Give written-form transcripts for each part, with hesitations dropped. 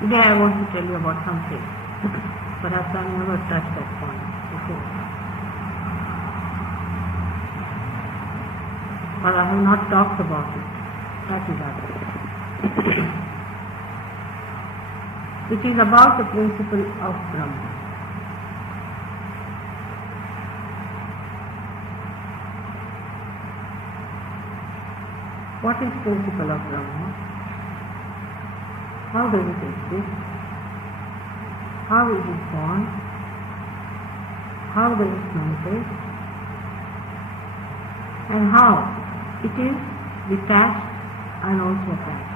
Today I want to tell you about something. Perhaps I never touched that point before. But I have not talked about it. That is it. It is about the principle of Brahma. What is principle of Brahma? How does it exist? How is it born? How does it manifest? And how it is detached and also attached.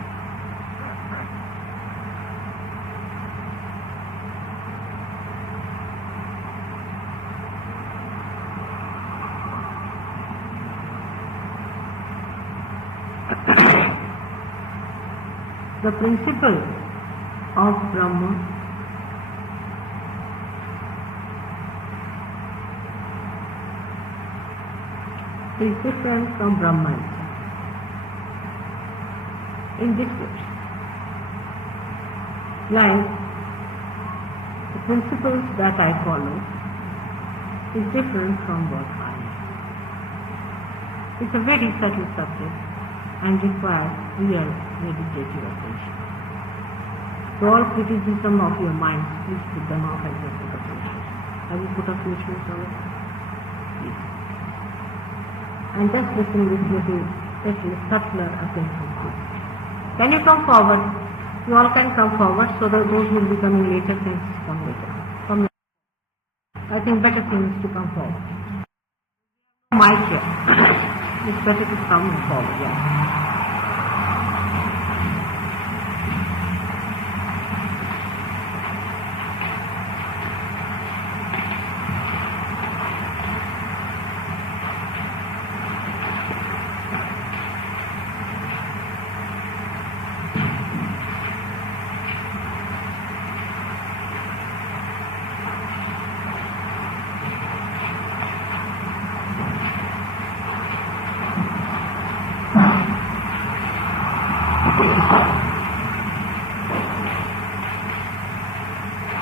The principle of Brahma is different from Brahma itself in this way. Like the principles that I follow is different from what I am. It's a very subtle subject and requires real meditative attention. So all criticism of your minds, please put them off and just put a full stop. Have you put a full stop on it? Please. And just listen with little subtler attention. Can you come forward? You all can come forward so that those who will be coming later can come later. Come later. I think better thing is to come forward. My chair. It's better to come forward, yeah.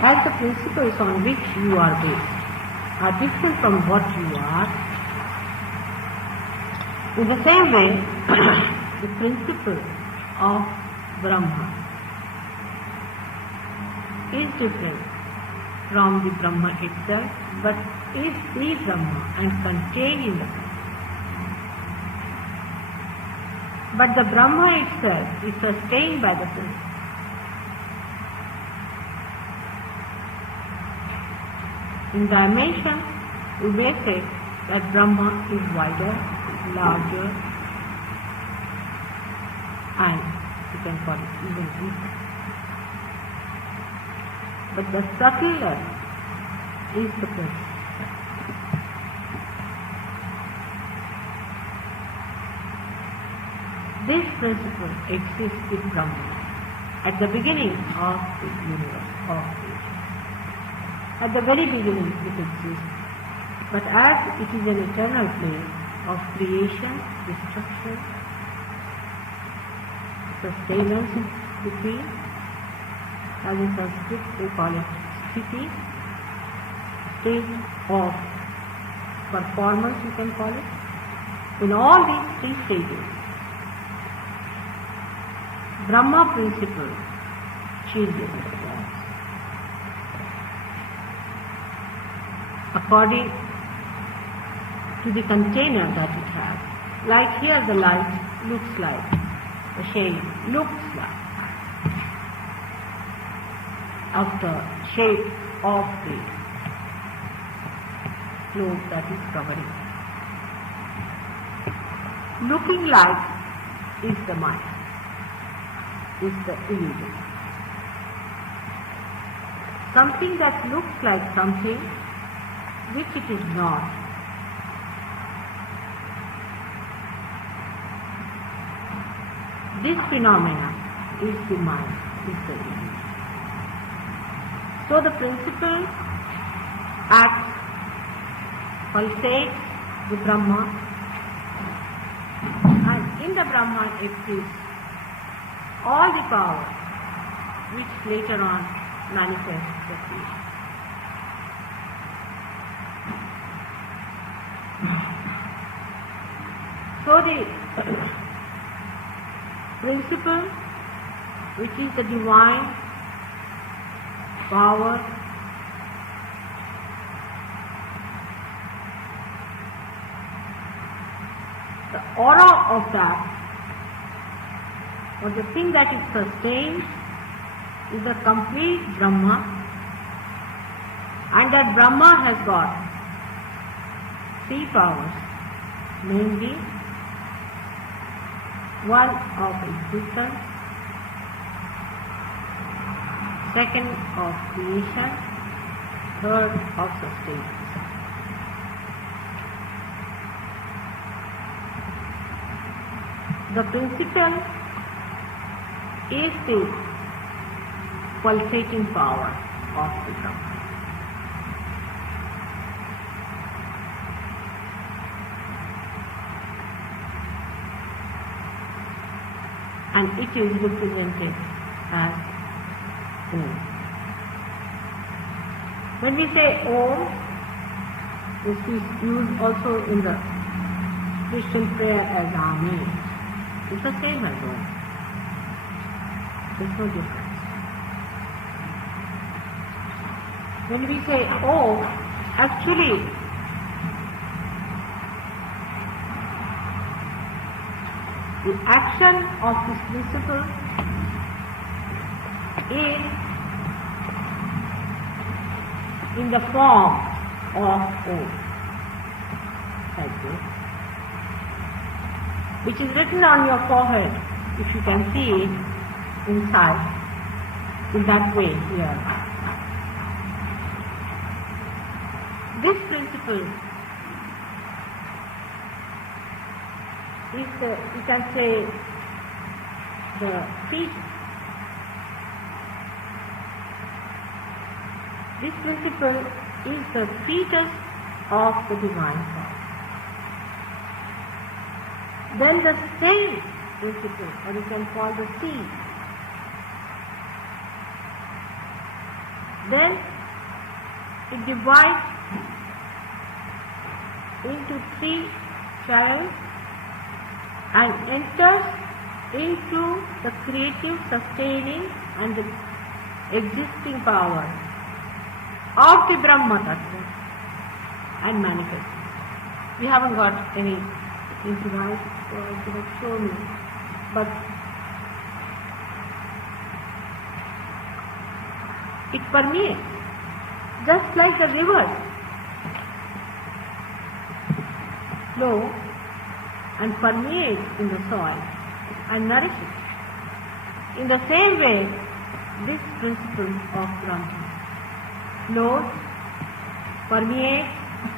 As the principles on which you are based are different from what you are, in the same way, the principle of Brahma is different from the Brahma itself, but is the Brahma and contained in the Brahma. But the Brahma itself is sustained by the principle. In dimension, we may say that Brahma is wider, larger, and you can call it even deeper. But the subtler is the principle. This principle exists in Brahma at the beginning of the universe, of creation. At the very beginning it exists, but as it is an eternal plane of creation, destruction, sustenance in between, as in Sanskrit they call it sthiti, state of performance you can call it. In all these three stages, Brahma principle changes according to the container that it has. Like here the light looks like, the shade looks like of the shape of the cloth that is covering. Looking like is the mind, is the illusion. Something that looks like something which it is not. This phenomena is the mind, is the illusion. So the principle acts, pulsates the Brahma, and in the Brahman exists all the power which later on manifests the creation. So the principle, which is the divine power, the aura of that, or the thing that it sustains, is the complete Brahma, and that Brahma has got three powers, namely one of existence, second of creation, third of sustenance. The principle is the pulsating power of the Brahma. And it is represented as Om. When we say Om, this is used also in the Christian prayer as Amen. It's the same as Om. There's no difference. When we say Om, actually the action of this principle is in the form of Om, like this, which is written on your forehead, if you can see it inside, in that way here. This principle is the, you can say, the fetus. This principle is the fetus of the divine power. Then the same principle, or you can call the seed, then it divides into three channels and enters into the creative, sustaining and the existing power of the Brahma Tattva and manifests. We haven't got any device, so I could have shown you, but it permeates, just like the rivers flow and permeate in the soil and nourish it. In the same way, this principle of Brahma flows, permeates,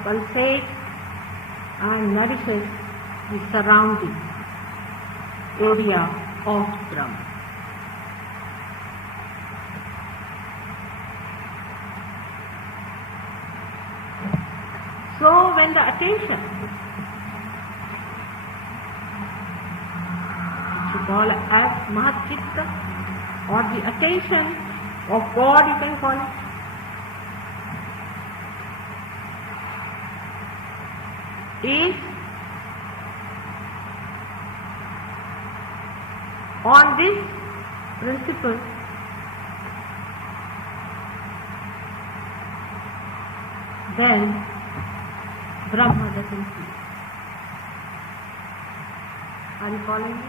pulsates and nourishes the surrounding area of Brahma. So when the attention, which you call as Mahat Chitta, or the attention of God, you can call it, is on this principle, then Brahma doesn't see. Are you following me?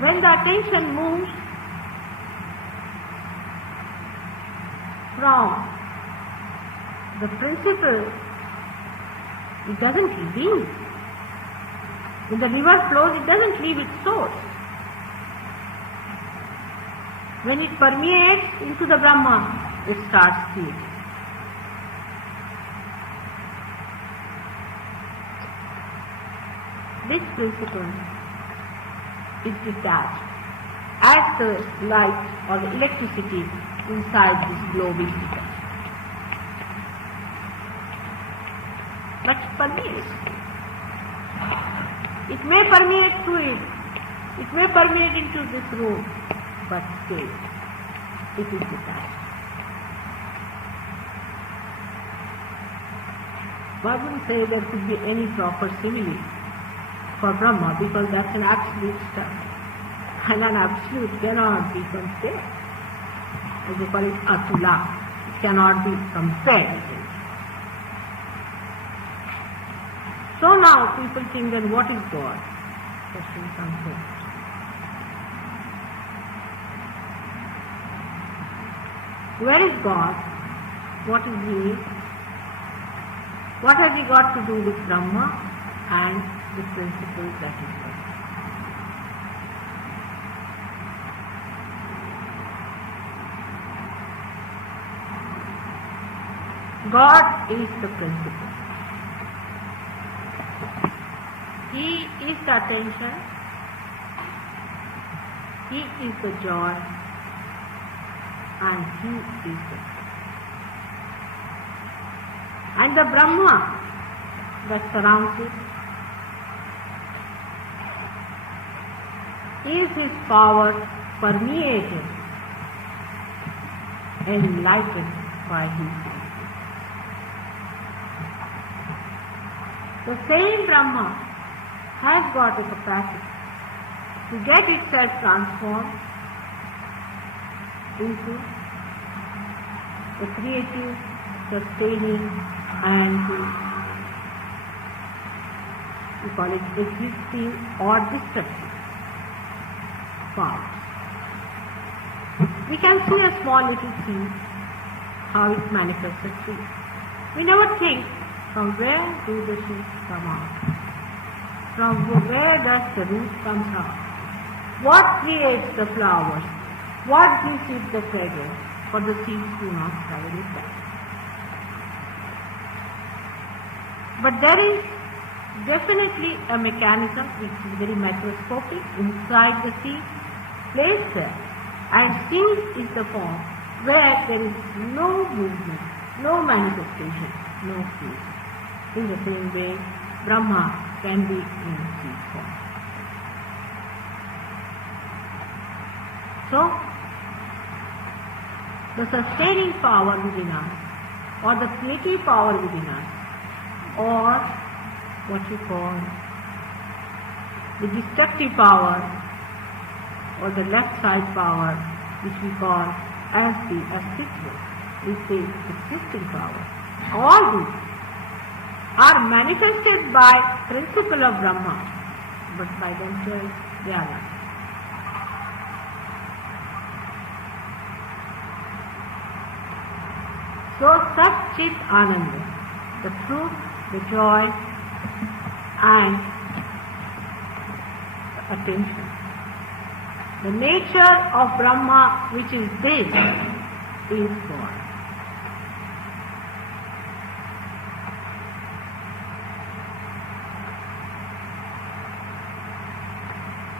When the attention moves from the principle, it doesn't leave. When the river flows, it doesn't leave its source. When it permeates into the Brahma, it starts creating. This principle is detached as the light or the electricity inside this glowing ether. But it permeates. It may permeate through it It may permeate into this room, but still, it is detached. I wouldn't say there could be any proper simile for Brahma, because that's an absolute stuff. And an absolute cannot be compared. As they call it atula. It cannot be compared. So now people think that what is God? Question comes here. Where is God? What is He? What has He got to do with Brahma and the principle that is there? God is the principle. He is the attention. He is the joy. And He is the truth. And the Brahma that surrounds it is His power permeated, enlightened by His. The same Brahma has got the capacity to get itself transformed into the creative, sustaining, and we call it existing or destructive power. We can see a small little seed, how it manifests a tree. We never think, from where do the seeds come out? From where does the root come out? What creates the flowers? What gives it the fragrance? For the seeds do not travel with that. But there is definitely a mechanism which is very microscopic inside the seed, placed there. And seed is the form where there is no movement, no manifestation, no fruit. In the same way, Brahma can be in seed form. So, the sustaining power within us, or the creative power within us, or what you call the destructive power, or the left side power, which we call as the astikya, is the existing power. All these are manifested by principle of Brahma, but by themselves they are not. So Sat Chit Ananda, the truth, the joy, and the attention. The nature of Brahma, which is this, is God.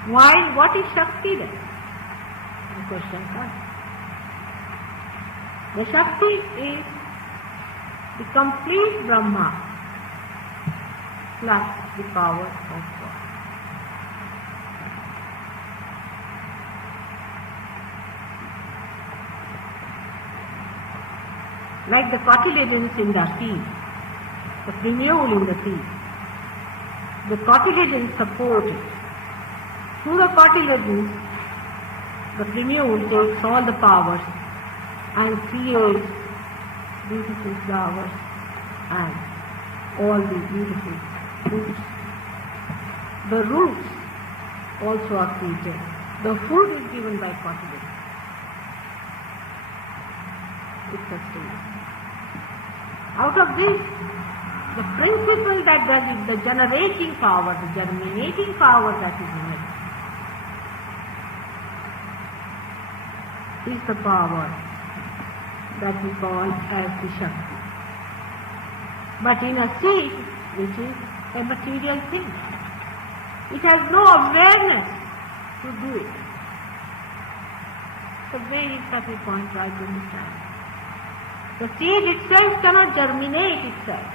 While what is Shakti then? The question comes. The Shakti is the complete Brahma plus the power of God. Like the cotyledons in the seed, the premiole in the seed, the cotyledons support it. Through the cotyledons, the premiole takes all the powers and creates beautiful flowers and all the beautiful fruits. The roots also are created. The food is given by cotyledons. It sustains. Out of this, the principle that does it, the generating power, the germinating power that is in it, is the power that we call as the Shakti. But in a seed, which is a material thing, it has no awareness to do it. It's a very subtle point right to understand. The seed itself cannot germinate itself.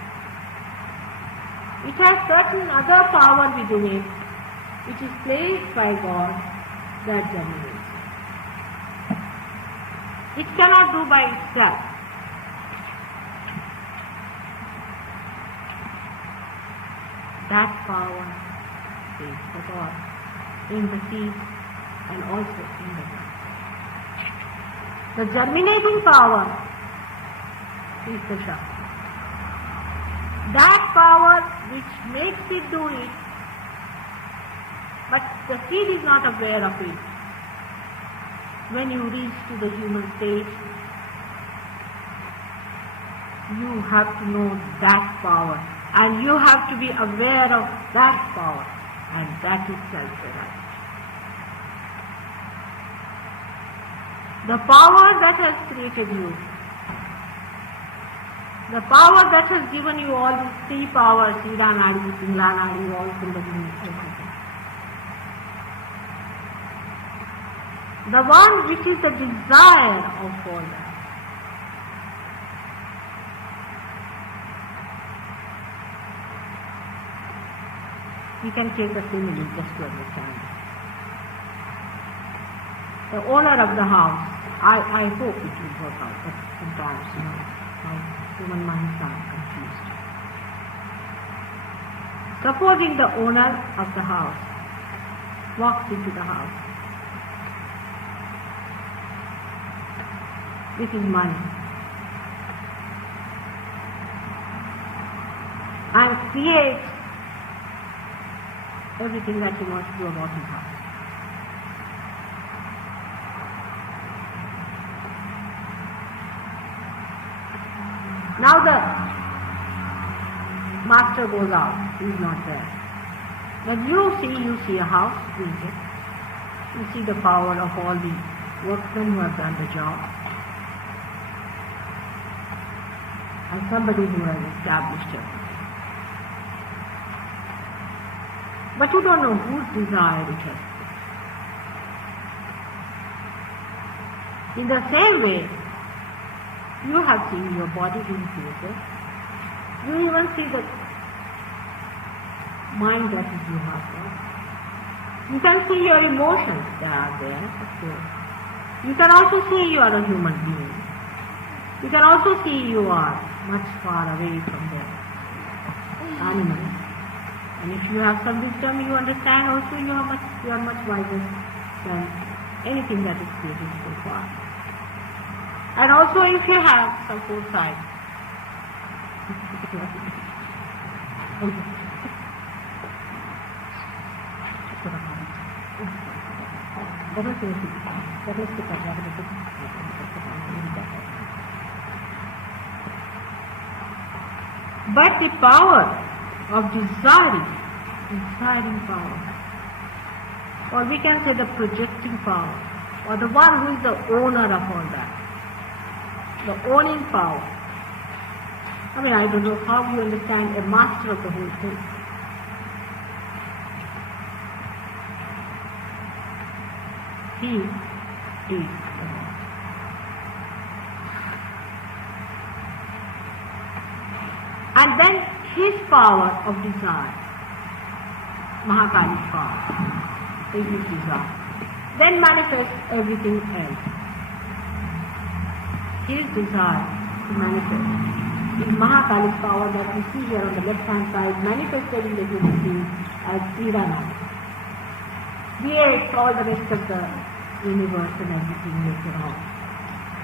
It has certain other power within it which is placed by God, that germinates. It cannot do by itself. That power is the God in the seed and also in the ground. The germinating power is the Shakti. That power which makes it do it, but the seed is not aware of it. When you reach to the human stage, you have to know that power, and you have to be aware of that power, and that is self-realization. The power that has created you, the power that has given you all these three powers, Ida Nadi, Pingla Nadi, all Kundalini, everything. The one which is the desire of all that. We can take a simile just to understand. The owner of the house, I hope it will work out, but sometimes, how human minds are confused. Supposing the owner of the house walks into the house with his money and creates everything that he wants to do about his house. Now the master goes out, he is not there. When you see a house created, you see the power of all the workmen who have done the job, and somebody who has established it. But you don't know whose desire it has. In the same way, you have seen your body being created. You even see the mind that is you have got. You can see your emotions that are there, of course. You can also see you are a human being. You can also see you are much far away from the animals. And if you have some wisdom, you understand also you are much wiser than anything that is created so far. And also if you have some foresight, but the power of desiring power, or we can say the projecting power, or the one who is the owner of all that, the owning power. I mean, I don't know how you understand a master of the whole thing. He is the master. And then his power of desire, Mahakali's power, is his desire, then manifests everything else. His desire to manifest is Mahakali's power that we see here on the left hand side, manifested in the human being as Irana. Creates all the rest of the universe and everything later on.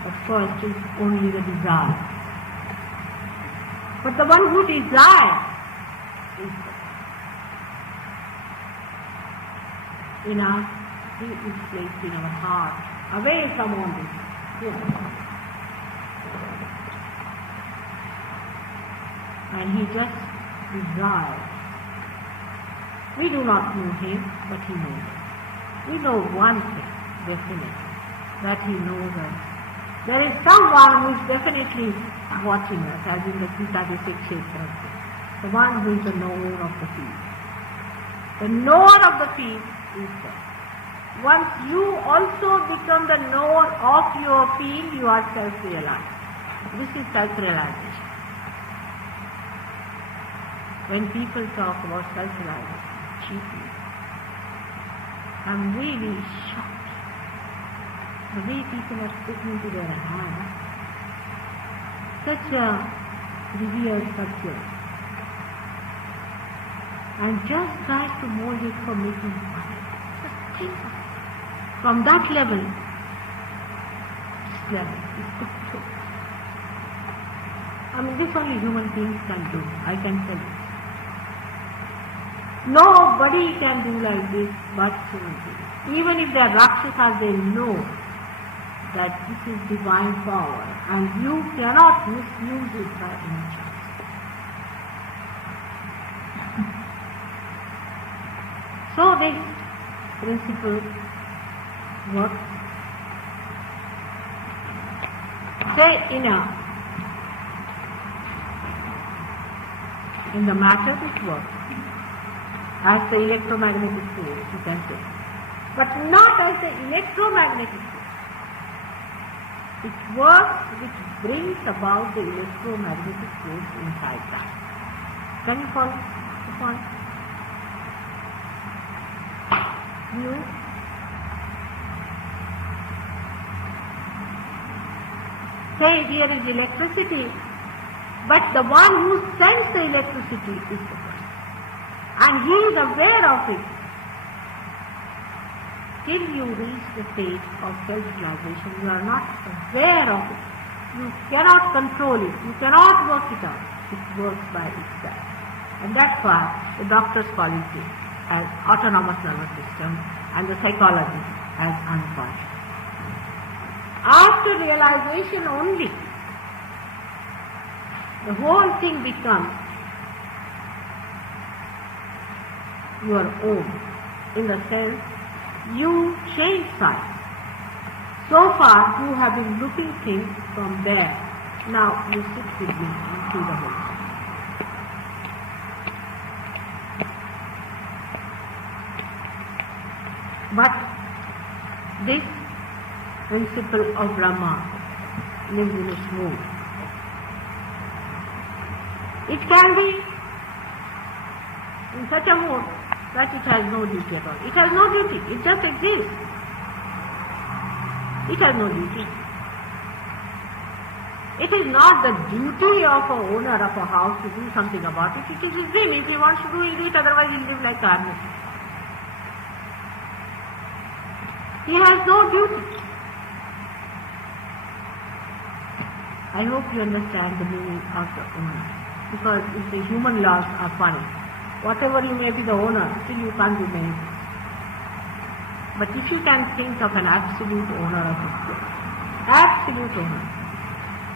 But first is only the desire. But the one who desires is in us, he is placed in our heart, away from all this. Yes. And he just desires. We do not know him, but he knows us. We know one thing, definitely, that he knows us. There is someone who is definitely watching us, as in the Gita Seksheta, the one who is the knower of the field. The knower of the field is there. Once you also become the knower of your field, you are self-realized. This is self-realization. When people talk about self-realization, cheaply, I'm really shocked. The way people are taking to their hands such a revered culture and just tries to mold it for making money. Just think of it. From that level, this level is good truth. I mean, this only human beings can do, I can tell you. Nobody can do like this but human beings. Even if they are Rakshasas, they know that this is divine power and you cannot misuse it by any chance. So this principle works. Say in the matter it works as the electromagnetic force, you can say, but not as the electromagnetic force. It works which brings about the electromagnetic force inside that. Can you follow the point? You say here is electricity, but the one who sends the electricity is the person. And he is aware of it. Till you reach the stage of self-realization, you are not aware of it. You cannot control it. You cannot work it out. It works by itself. And that's why the doctors call it as autonomous nervous system and the psychology as unconscious. After realization only, the whole thing becomes your own, in the sense you change size. So far you have been looking things from there. Now you sit with me and see the whole thing. But this principle of Brahma lives in its mood. It can be in such a mood that it has no duty at all. It has no duty. It just exists. It has no duty. It is not the duty of a owner of a house to do something about it. It is his whim. If he wants to do, he'll do it. Otherwise, he'll live like carnage. He has no duty. I hope you understand the meaning of the owner. Because if the human laws are funny, whatever you may be the owner, still you can't do many things. But if you can think of an absolute owner of this place, absolute owner,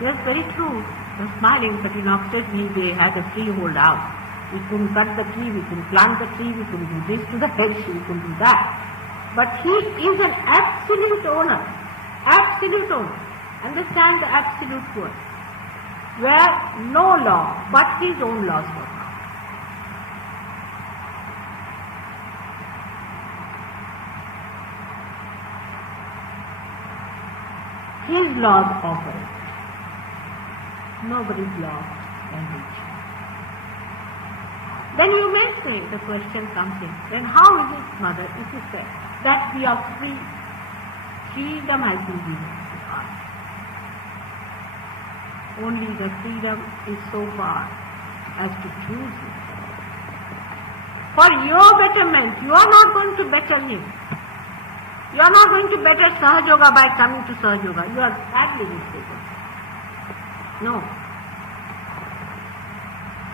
yes, very true, you're smiling, but in Oxford they had a freehold house. We couldn't cut the tree, we couldn't plant the tree, we couldn't do this to the hedge, we couldn't do that. But he is an absolute owner. Absolute owner. Understand the absolute word. Where no law but his own laws work. His laws operate. Nobody's law can reach. Then you may say, the question comes in, then how is it, Mother, if you say that we are free? Freedom has been given to us. Only the freedom is so far as to choose it. For your betterment, you are not going to better him. You are not going to better Sahaja Yoga by coming to Sahaja Yoga. You are badly mistaken. No.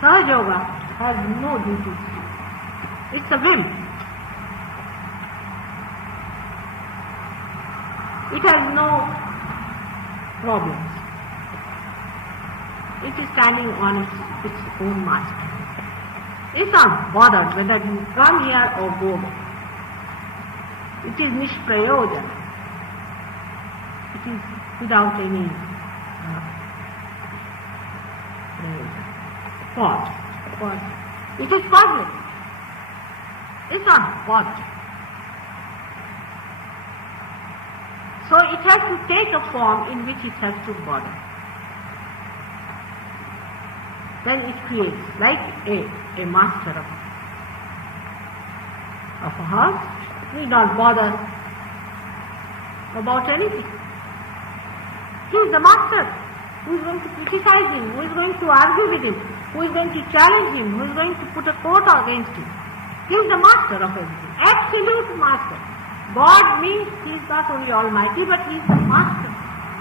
Sahaja Yoga has no duties. It's a whim. It has no problems. It is standing on its own master. It's not bothered whether you come here or go there. It is nishprayojana. It is without any cause. It is causeless. It's not bothered. So it has to take a form in which it has to bother. Then it creates, like a master of a house, need not bother about anything. He is the master. Who is going to criticize him? Who is going to argue with him? Who is going to challenge him? Who is going to put a quote against him? He is the master of everything. Absolute master. God means He is not only almighty, but He is the master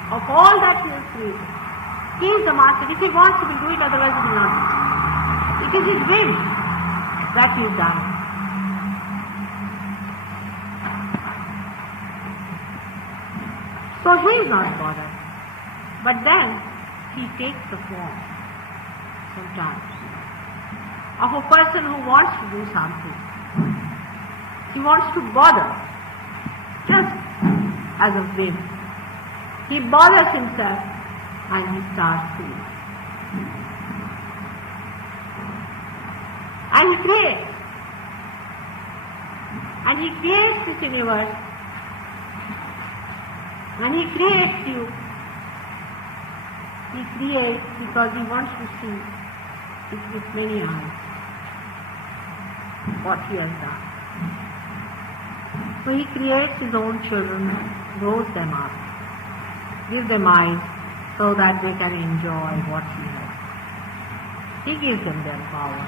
of all that He has created. He is the master. If He wants, He will do it, otherwise He will not do it. It is His will that He is done. So He is not bothered. But then He takes the form sometimes of a person who wants to do something. He wants to bother, just as a whim. He bothers himself and he starts doing. And he creates. And he creates this universe. And he creates you. He creates because he wants to see it with many eyes what he has done. So he creates his own children, grows them up, gives them eyes so that they can enjoy what he has. He gives them their power.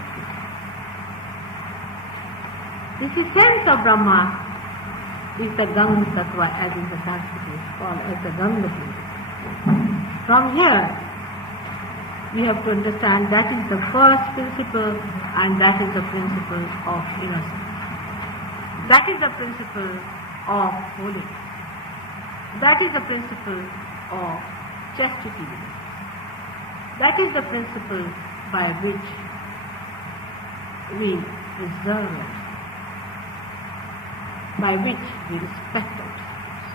This essence of Brahma is the Gang Tattva, as in the Sanskrit is called as the Gang Tattva. From here, we have to understand that is the first principle and that is the principle of innocence. That is the principle of holiness. That is the principle of chastity. That is the principle by which we preserve it, by which we respect ourselves.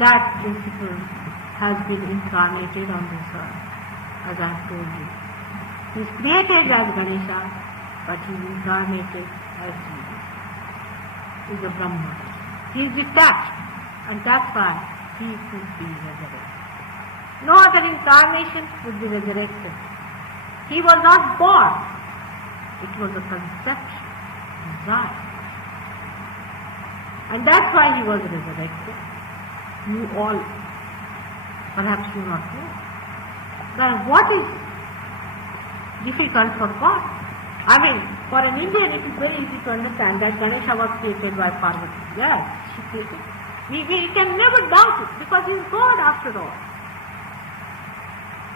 That principle has been incarnated on this earth, as I have told you. He is created as Ganesha, but he is incarnated as Jesus. He is a Brahma. He is detached, and that's why he could be resurrected. No other incarnation could be resurrected. He was not born. It was a conception, desire. And that's why he was resurrected. You all perhaps do not know. But what is difficult for God? I mean, for an Indian it is very easy to understand that Ganesha was created by Parvati. Yes, she created. We can never doubt it because he is God after all.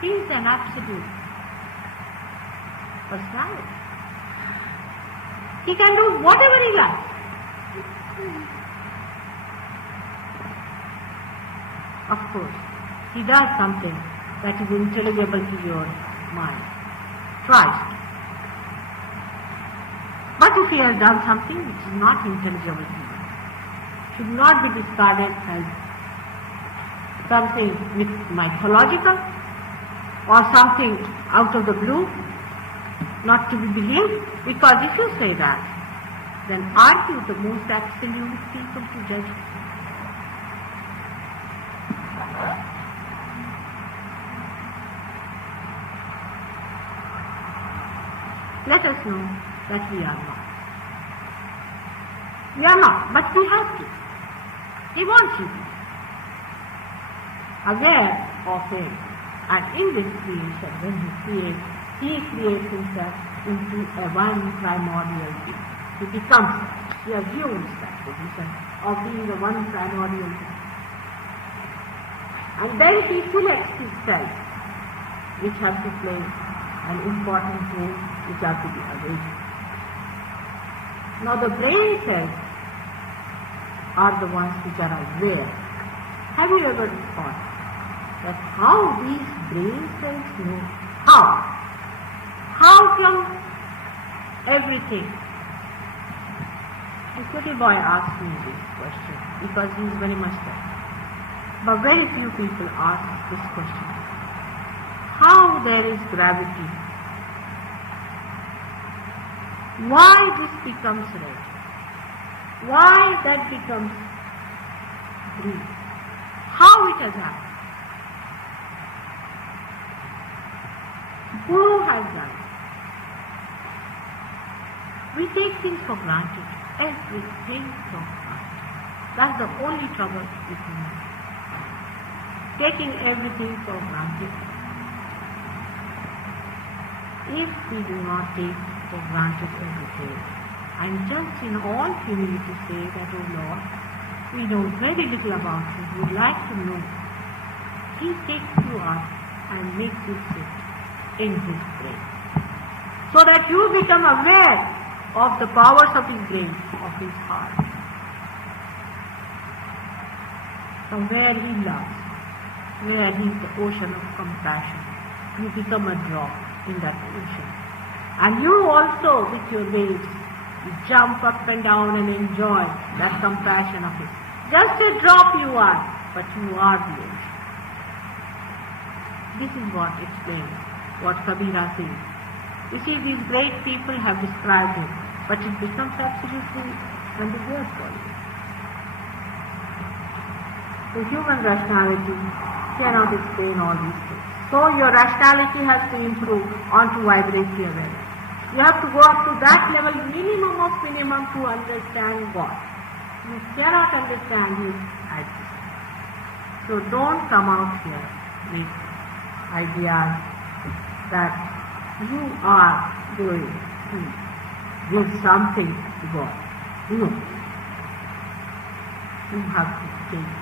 He is an absolute personality. He can do whatever he likes. Of course, he does something that is intelligible to your mind. Tries. But if he has done something which is not intelligible to you, should not be discarded as something mythological or something out of the blue, not to be believed, because if you say that, then aren't you the most absolute people to judge? Let us know that we are not. We are not, but we have to. He wants you to be aware of it. And in this creation, when he creates himself into a one primordial being. He becomes, he assumes that position of being the one primordial being. And then he selects his cells, which have to play an important role, which have to be awakened. Now the brain cells are the ones which are aware. Have you ever thought that how these brain cells know? How come everything? This little boy asked me this question because he is very much there. But very few people ask this question. How there is gravity? Why this becomes red? Why that becomes green? How it has happened? Who has done it? We take things for granted. everything for granted. That's the only trouble with human. Taking everything for granted. If we do not take for granted everything, and just in all humility say that, oh Lord, we know very little about you, we would like to know. He takes you up and makes you sit in His brain, so that you become aware of the powers of His brain, of His heart. From where He loves, where He is the ocean of compassion, you become a drop in that ocean. And you also, with your waves, you jump up and down and enjoy that compassion of His. Just a drop you are, but you are the ocean. This is what explains what Kabira says. You see, these great people have described Him, but it becomes absolutely ambiguous for you. The human rationality cannot explain all these things. So your rationality has to improve onto vibratory awareness. You have to go up to that level, minimum of minimum, to understand God. You cannot understand His existence. So don't come out here with ideas that you are going to give something to God. No. You have to take it.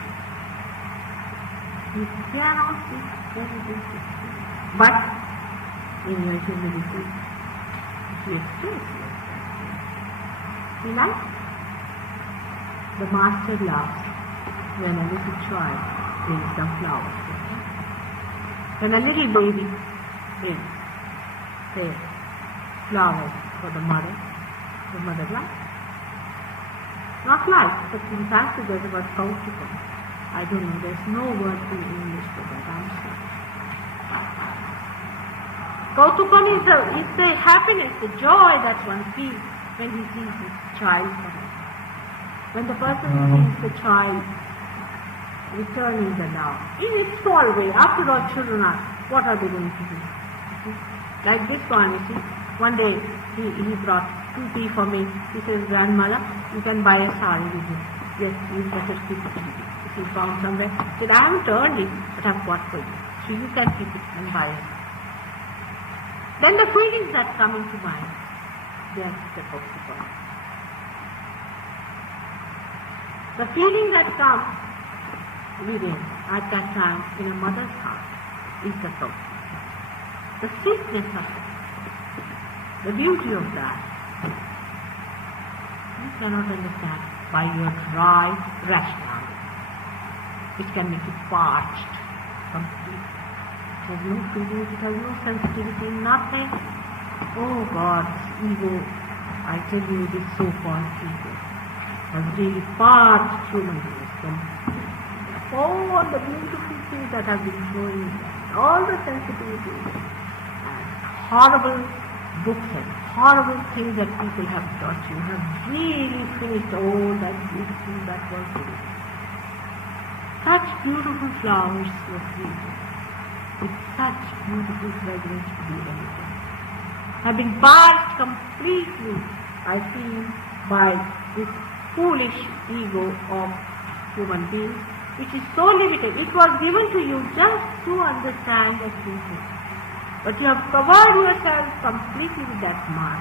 You cannot see anything. But in your humility, you express yourself. You like? The master laughs when a little child brings some flowers to him. When a little baby brings, say, flowers for the mother likes. Not like, but in fact there's a word Kautukam. I don't know, there's no word in English for that, I'm sorry. Kautukam is the happiness, the joy that one feels when he sees his child come out. When the person sees the child returning the love, in a small way. After all, children are, what are they going to do? Like this one, you see, one day he brought 2 tea for me. He says, grandmother, you can buy a sari with me. Yes, you better keep it. He found somewhere. He said, I haven't earned it, but I've got for you. So you can keep it and buy it. Then the feelings that come into mind, they are supposed to come. The feeling that comes within at that time in a mother's heart is the soul. The sweetness of it, the beauty of that, you cannot understand by your dry rationality, which can make it parched, complete. It has no feelings, it has no sensitivity, nothing. Oh God, this ego, I tell you, this so-called ego has really parched human beings completely. All the beautiful things that have been flowing there, all the sensitivities, and horrible books and horrible things that people have taught you have really finished all that beautiful that was there. Such beautiful flowers were created with such beautiful fragrance to be anything, have been parched completely, I feel, by this foolish ego of human beings, which is so limited. It was given to you just to understand the truth. But you have covered yourself completely with that mask.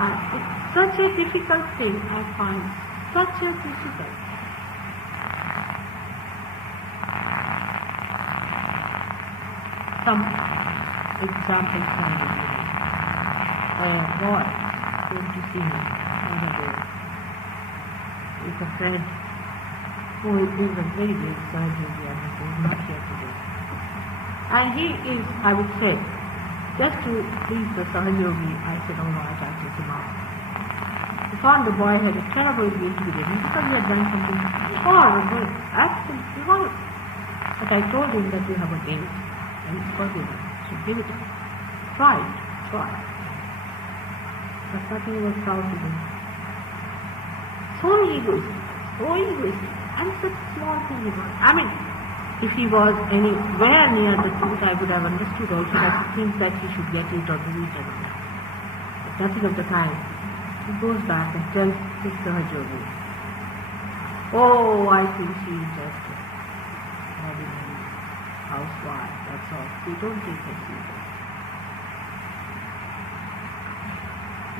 And it's such a difficult thing, I find. Such a difficult. Some examples can be given. A boy came to see me on the day with a friend who is doing a very great surgery and who is not here today. And he is, I would say, just to please the Sahayogi, I said, oh no, I can't take him out. We found the boy had a terrible guilt within him because he had done something horrible, absolutely horrible. But I told him that we have a date and it's forgiven, so give it to him. Try it, try. But nothing was out to him. So egoistic, and such small thing he was. I mean, if he was anywhere near the truth, I would have understood also that he thinks that he should get it or do it or not. But nothing of the kind. He goes back and tells Sister Hajori, oh, I think she is just an ordinary housewife, that's all. We don't take her serious.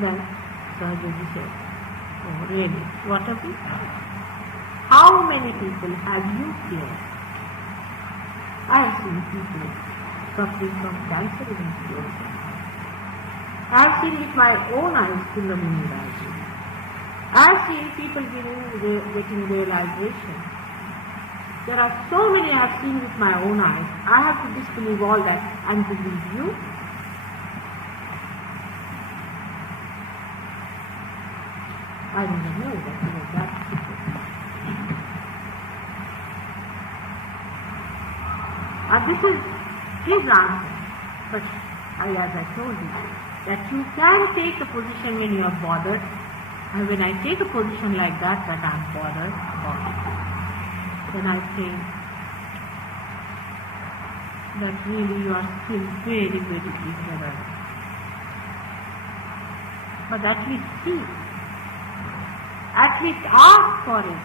Then Hajori said, oh, really? What have you done? How many people have you cured? I have seen people suffering from cancer in India. I have seen with my own eyes Kundalini rising. I have seen people getting realization. There are so many I have seen with my own eyes. I have to disbelieve all that and believe you. I never knew that you were that secret. And this is his answer. But as I told you, that you can take a position when you are bothered, and when I take a position like that I am bothered about it, then I say that really you are still very, very ignorant. But at least see, at least ask for it,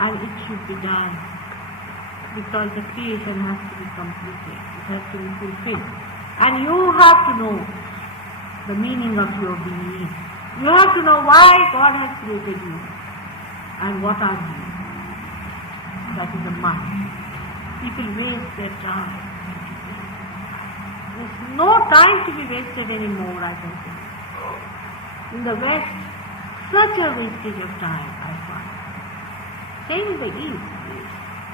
and it should be done, because the creation has to be completed, it has to be fulfilled. And you have to know the meaning of your being. You have to know why God has created you and what are you. That is a must. People waste their time. There's no time to be wasted anymore, I can say. In the West, such a wastage of time, I find. Same in the East.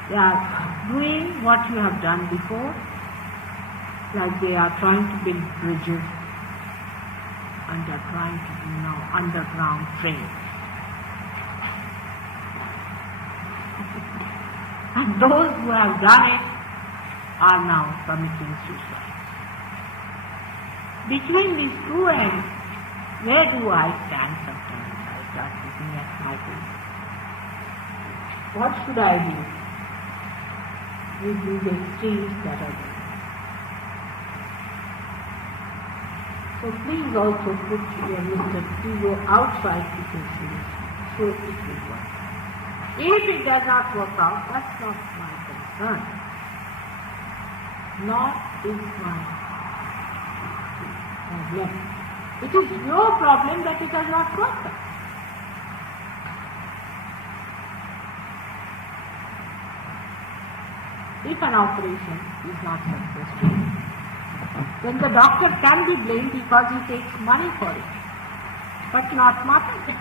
They are doing what you have done before, like they are trying to build bridges and they are trying to do now underground trains. And those who have done it are now committing suicide. Between these two ends, where do I stand sometimes? I start looking at my face. What should I do with these extremes that are there? So please also put your Mr. Ego outside people's solution, so it will work. If it does not work out, that's not my concern. Not is my problem. It is your problem that it has not worked out. If an operation is not successful, then the doctor can be blamed because he takes money for it, but not mother.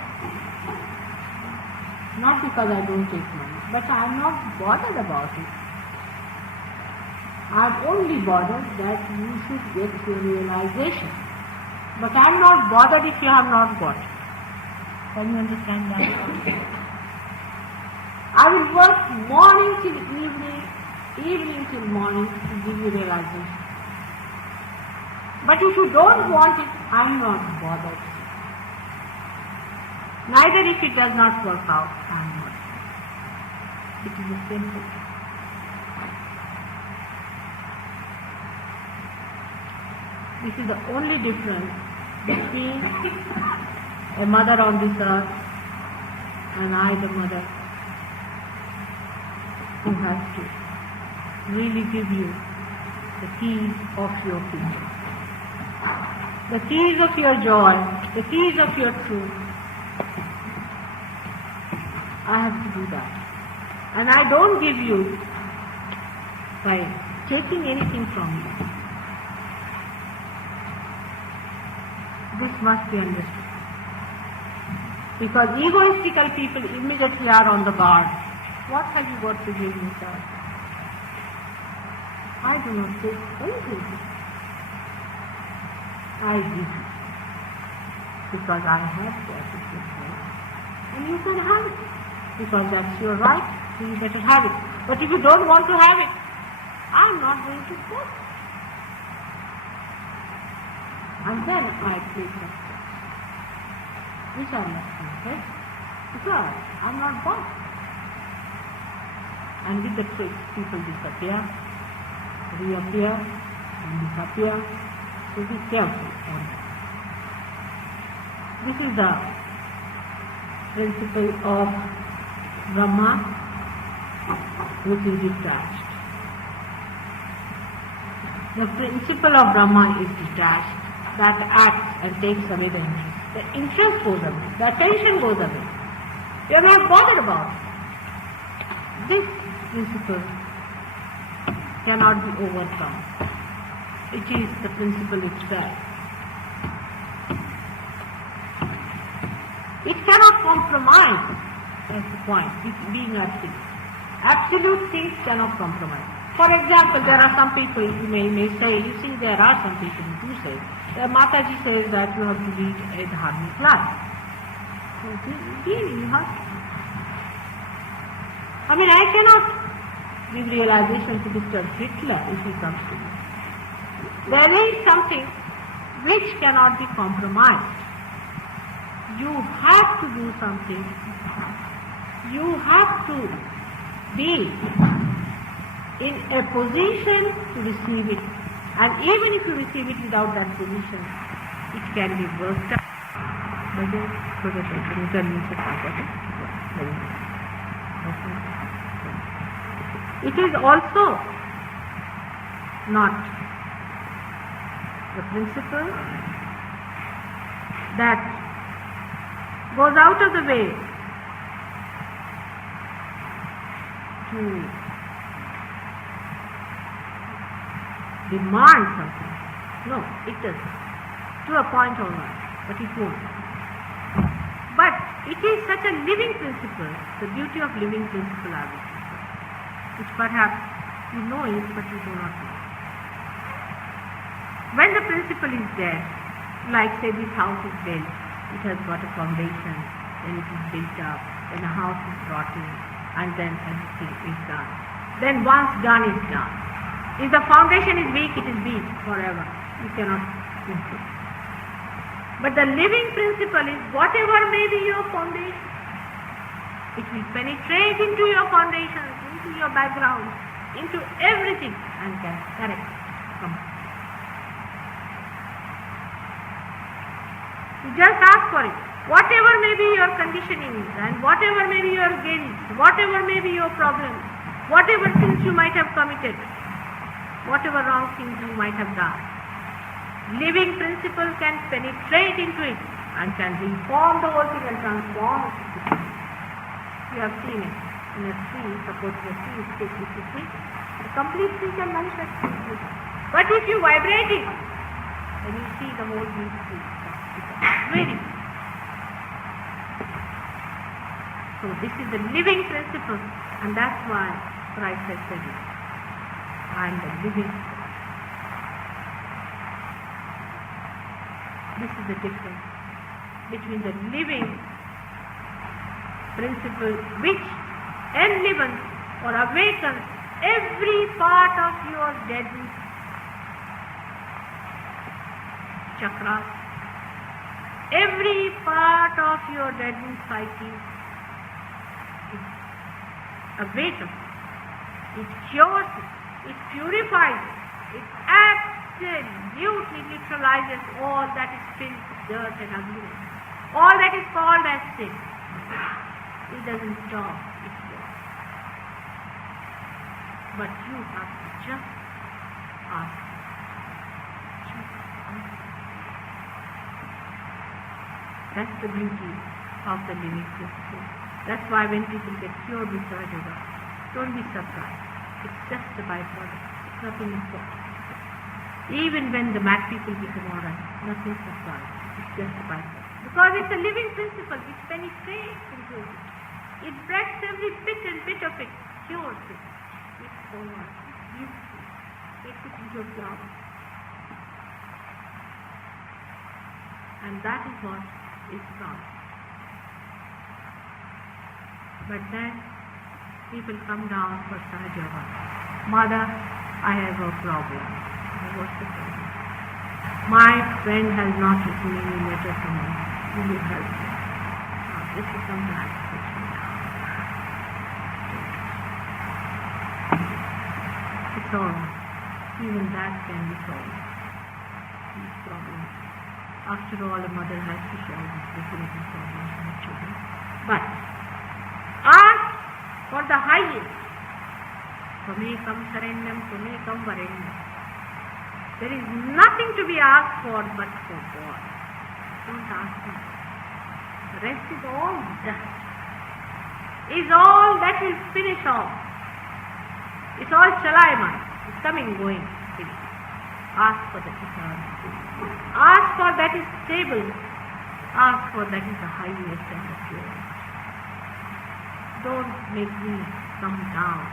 Not because I don't take money, but I am not bothered about it. I am only bothered that you should get your realization. But I am not bothered if you have not got it. Can you understand that? I will work morning till evening, evening till morning to give you realization. But if you don't want it, I am not bothered. Neither if it does not work out, I am not. It is a simple. This is the only difference between a mother on this earth and I, the mother, who has to really give you the keys of your future, the keys of your joy, the keys of your truth. I have to do that. And I don't give you by taking anything from you. This must be understood. Because egoistical people immediately are on the guard. What have you got to give me, sir? I do not take anything. I give you. Because I have got it before. And you can have it. Because that's your right, so you better have it. But if you don't want to have it, I'm not going to force it. And then I take the steps, which I must confess, because I'm not bothered. And with the tricks, people disappear, reappear, and disappear, So be careful on that. This is the principle of Brahma, which is detached. The principle of Brahma is detached, that acts and takes away the interest. The interest goes away, the attention goes away. You are not bothered about it. This principle cannot be overcome. It is the principle itself. It cannot compromise, that's the point, it being absolute. Absolute things cannot compromise. For example, there are some people who may say, you see, there are some people who do say, Mataji says that you have to lead a dharmic life. So, really, you have to. I mean, I cannot give realization to Mr. Hitler if he comes to me. There is something which cannot be compromised. You have to do something. You have to be in a position to receive it. And even if you receive it without that position, it can be worked out. It is also not the principle that goes out of the way to demand something. No, it doesn't. To a point or not, but it won't. But it is such a living principle, the beauty of living principle, I would say, which perhaps you know it, but you do not know. When the principle is there, like say this house is built, it has got a foundation, then it is built up, then a house is brought in, and then everything is done. Then once done is done. If the foundation is weak, it is weak forever. You cannot improve. But the living principle is whatever may be your foundation, it will penetrate into your foundation, into your background, into everything, and can correct. You just ask for it. Whatever may be your conditioning, and whatever may be your guilt, whatever may be your problems, whatever sins you might have committed, whatever wrong things you might have done, living principle can penetrate into it and can reform the whole thing and transform it. You have seen it in a tree. Suppose the tree is taken to tree, the complete tree can manifest. But if you vibrate it, then you see the whole tree. Very. So this is the living principle, and that's why Christ has said it. I am the living. This is the difference between the living principle which enlivens or awakens every part of your deadened chakras, every part of your deadened psyche is awakens, it cures it, it purifies it, it absolutely neutralizes all that is filth, dirt and ugliness, all that is called as sin. It doesn't stop, it works. But you have to just ask. That's the beauty of the living principle. That's why when people get cured with Raja Yoga, don't be surprised. It's just a byproduct. It's nothing important. Even when the mad people become alright, nothing surprised. It's just a byproduct. Because it's a living principle. It penetrates into it. It breaks every bit and bit of it, cures it. It's so much. It's beautiful. Takes it into a flower. And that is what is wrong. But then people come down for Sahaja Yoga. Mother, I have a problem. What's the problem? My friend has not written any letter to me. Will you help me? This is some bad. It's all right. Even that can be solved. problem. After all, a mother has to solve these difficult problems for her children. But ask for the highest. Tvamekam saranyam, tvamekam varenyam. There is nothing to be asked for but for God. Don't ask Him. The rest is all dust. Is all that will finish off. It's all chalayaman. It's coming, going, finish. Ask for that eternal. Ask for that is stable. Ask for that is the highest and the purest. Don't make me come down.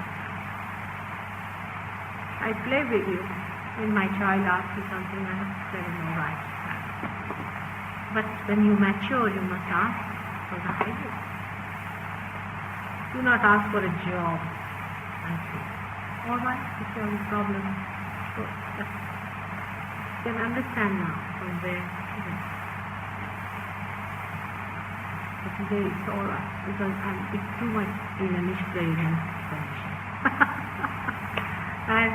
I play with you. When my child asks you something, I have to tell him, all right. But when you mature, you must ask for the highest. Do not ask for a job. I say, all right, if you have a problem, so you can understand now from where to where. But today it's all right because it's too much in a Nishprayojan condition. And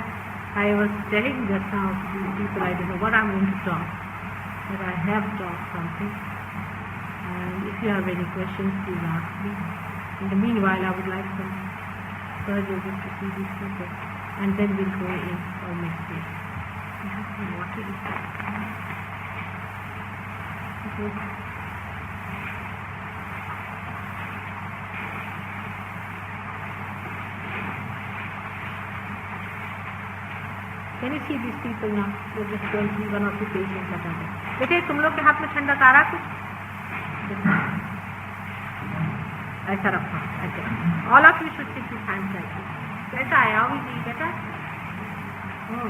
I was telling just now to these people, I don't know what I'm going to talk, but I have talked something. And if you have any questions, please ask me. In the meanwhile, I would like some surgeons to see these people, and then we'll go in for next week. You have some water in there. Can you see these people now? They're just going to see one or two patients that are there. बेटे तुम लोग के हाथ में ठंडा तारा कुछ ऐसा रखो ऐसे. All of you should take this hand like this. कैसा है? How is he? Better? Oh.